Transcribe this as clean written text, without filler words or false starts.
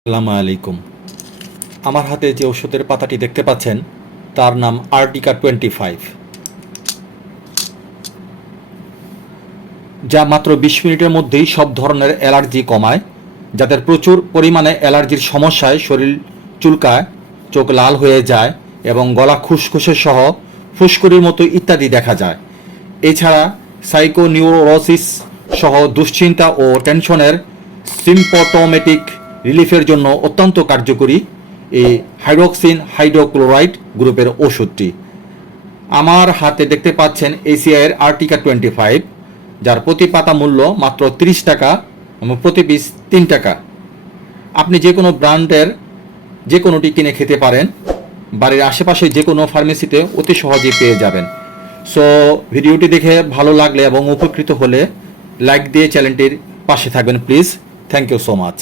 আসসালামু আলাইকুম। আমার হাতে যে ওষুধের পাতাটি দেখতে পাচ্ছেন তার নাম আর্টিকা 25, যা মাত্র 20 মিনিটের মধ্যেই সব ধরনের অ্যালার্জি কমায়। যাদের প্রচুর পরিমাণে অ্যালার্জির সমস্যায় শরীর চুলকায়, চোখ লাল হয়ে যায় এবং গলা খুসখুসে সহ ফুসকুড়ির মতো ইত্যাদি দেখা যায়। এছাড়া সাইকোনিউরোসিস সহ দুশ্চিন্তা ও টেনশনের সিম্পটোমেটিক রিলিফের জন্য অত্যন্ত কার্যকরী এই হাইড্রোক্সিন হাইড্রোক্লোরাইড গ্রুপের ওষুধটি। আমার হাতে দেখতে পাচ্ছেন এসিআইয়ের আর্টিকা 25, যার প্রতি পাতা মূল্য মাত্র 30 টাকা এবং প্রতি পিস 3 টাকা। আপনি যে কোনো ব্র্যান্ডের যে কোনোটি কিনে খেতে পারেন, বাড়ির আশেপাশে যে কোনো ফার্মেসিতে অতি সহজেই পেয়ে যাবেন। সো ভিডিওটি দেখে ভালো লাগলে এবং উপকৃত হলে লাইক দিয়ে চ্যানেলটির পাশে থাকবেন please. Thank you so much.